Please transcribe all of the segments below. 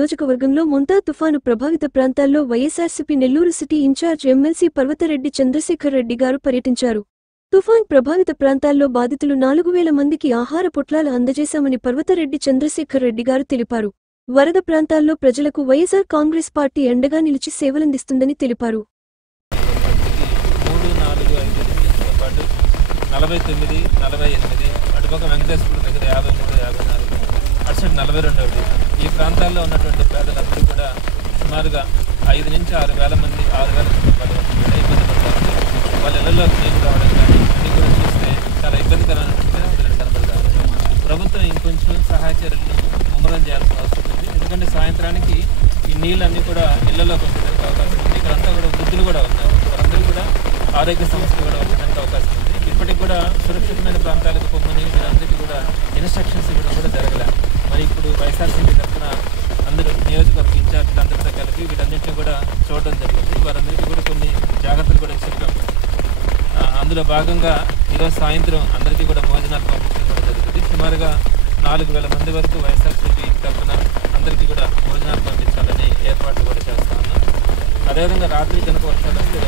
నియోజకవర్గంలో మొంతా తుఫాను ప్రభావిత ప్రాంతాల్లో YSRCP Nellore city incharge MLC Parvathareddy Chandrasekhar Reddy గారు పర్యటించారు. తుఫాన్ ప్రభావిత ప్రాంతాల్లో బాధితులు 4000 మందికి ఆహార పొట్లాలు అందజేశామని పర్వతరెడ్డి చంద్రశేఖర్ రెడ్డి గారు తెలిపారు. వరద ప్రాంతాల్లో ప్రజలకు వైఎస్ఆర్ కాంగ్రెస్ పార్టీ అండగా నిలిచి సేవలందిస్తుందని తెలిపారు. 49, 48 అటుపక్క వెంకటేశ్వర దగ్గర 53, 54 అటు 42 ఈ ప్రాంతాల్లో ఉన్నటువంటి పేదలందరూ కూడా సుమారుగా 5 నుంచి 6 వేల మంది 6,000 కుటుంబాలు ఇబ్బంది పడతారు. వాళ్ళ ఇళ్లలో నీళ్ళు రావడం కానీ అన్నీ కూడా చూస్తే చాలా ఇబ్బందికరమైనటువంటి కనబడతారు. ప్రభుత్వం ఇంకొంచెం సహాయ చర్యలను ముమ్మరం చేయాల్సిన అవసరం ఉంది. ఎందుకంటే సాయంత్రానికి ఈ నీళ్ళన్నీ కూడా ఇళ్లలోకి వచ్చేందుకు అవకాశం ఉంది. ఇక్కడంతా కూడా వృద్ధులు కూడా ఉన్నారు. వారందరూ కూడా ఆరోగ్య సమస్యలు కూడా వచ్చేందుకు అవకాశం ఉంది. ఇప్పటికి కూడా సురక్షితమైన ప్రాంతాలకు పొమ్మని వీరందరికీ కూడా ఇన్స్ట్రక్షన్స్ ఇవ్వడం కూడా జరగలే. మరి ఇప్పుడు వైఎస్ఆర్సీపీ తరఫున అందరూ నియోజకవర్గ ఇన్ఛార్జీలు అందరితో కలిపి వీటన్నింటినీ కూడా చూడడం జరిగింది. వారందరికీ కూడా కొన్ని జాగ్రత్తలు కూడా చెప్పాం. అందులో భాగంగా ఈరోజు సాయంత్రం అందరికీ కూడా భోజనాలు పంపించడం కూడా జరుగుతుంది. సుమారుగా 4,000 మంది వరకు వైఎస్ఆర్సీపీ తరఫున అందరికీ కూడా భోజనాలు పంపించాలని ఏర్పాట్లు కూడా చేస్తా ఉన్నాం. అదేవిధంగా రాత్రి కనుక వర్షాలు వస్తే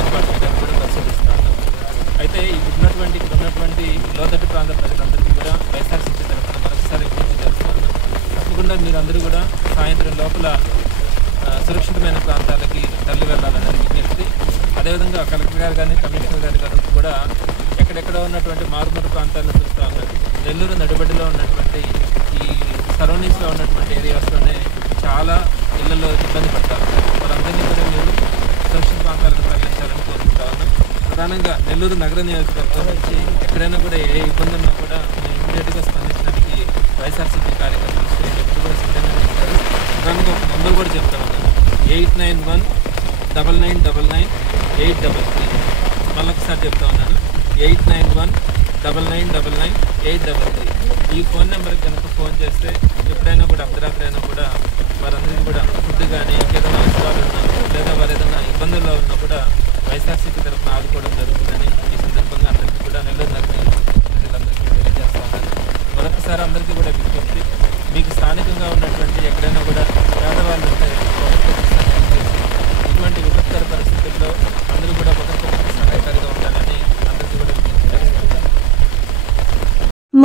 ఏర్పాట్లు చేయడానికి కూడా పరిశీలిస్తా ఉన్నాం. అయితే ఇప్పుడున్నటువంటి లోతట్టు ప్రాంత ప్రజలందరికీ కూడా వైఎస్ఆర్సీపీ తరఫున మరొకసారి విజ్ఞప్తి చేస్తున్నాను. తప్పకుండా మీరందరూ కూడా సాయంత్రం లోపల సురక్షితమైన ప్రాంతాలకి తరలి వెళ్ళాలనేది విజ్ఞప్తి. అదేవిధంగా కలెక్టర్ గారు కానీ కమిషనర్ గారు కూడా ఎక్కడెక్కడ ఉన్నటువంటి మారుమూల ప్రాంతాలను చూస్తూ ఉన్నారు. నెల్లూరు నడిబడిలో ఉన్నటువంటి ఈ సరౌండింగ్స్లో ఉన్నటువంటి ఏరియాస్లోనే చాలా ఇళ్లలో ఇబ్బంది పడతారు. వారందరినీ కూడా మీరు సురక్షిత ప్రాంతాలకు తరలించాలని కోరుకుంటా ఉన్నాం. ప్రధానంగా నెల్లూరు నగర నియోజకవర్గం నుంచి ఎక్కడైనా కూడా ఏ ఇబ్బంది ఉన్నా కూడా మేము ఇమీడియట్గా స్పందించడానికి వైఎస్ఆర్సీపీ కార్యకర్తలు ఎప్పుడు కూడా సిద్ధంగా ఉంటారు. ప్రధానంగా ఒక నెంబర్ కూడా చెప్తా ఉన్నాను, 8919999833. మళ్ళొకసారి చెప్తా ఉన్నాను, 8919999833. ఈ ఫోన్ నెంబర్కి కనుక ఫోన్ చేస్తే ఎప్పుడైనా కూడా అర్ధరాత్రి అయినా కూడా వారందరికీ కూడా ఫుడ్ కానీ ఇంకేదైనా అవసరాలు ఉన్నా లేదా వారు ఏదైనా ఇబ్బందుల్లో ఉన్నా కూడా వైఎస్ఆర్సీపీ తరఫున ఆదుకోవడం జరుగుతుందని ఈ సందర్భంగా అందరికీ కూడా నెల్లూరు నగర ప్రజలందరికీ తెలియజేస్తా ఉన్నాను. మరొకసారి అందరికీ కూడా విజ్ఞప్తి, మీకు స్థానికంగా ఉన్నటువంటి ఎక్కడైనా కూడా పేదవాళ్ళు ఉంటే ఇటువంటి విపత్కర పరిస్థితుల్లో అందరూ కూడా ఒకరికొకరికి సహాయకారిగా ఉండాలని అందరికీ కూడా విజ్ఞప్తి చేస్తున్నారు.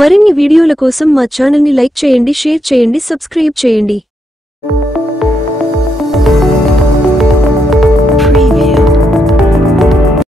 మరిన్ని వీడియోల కోసం మా ఛానల్ని లైక్ చేయండి, షేర్ చేయండి, సబ్స్క్రైబ్ చేయండి.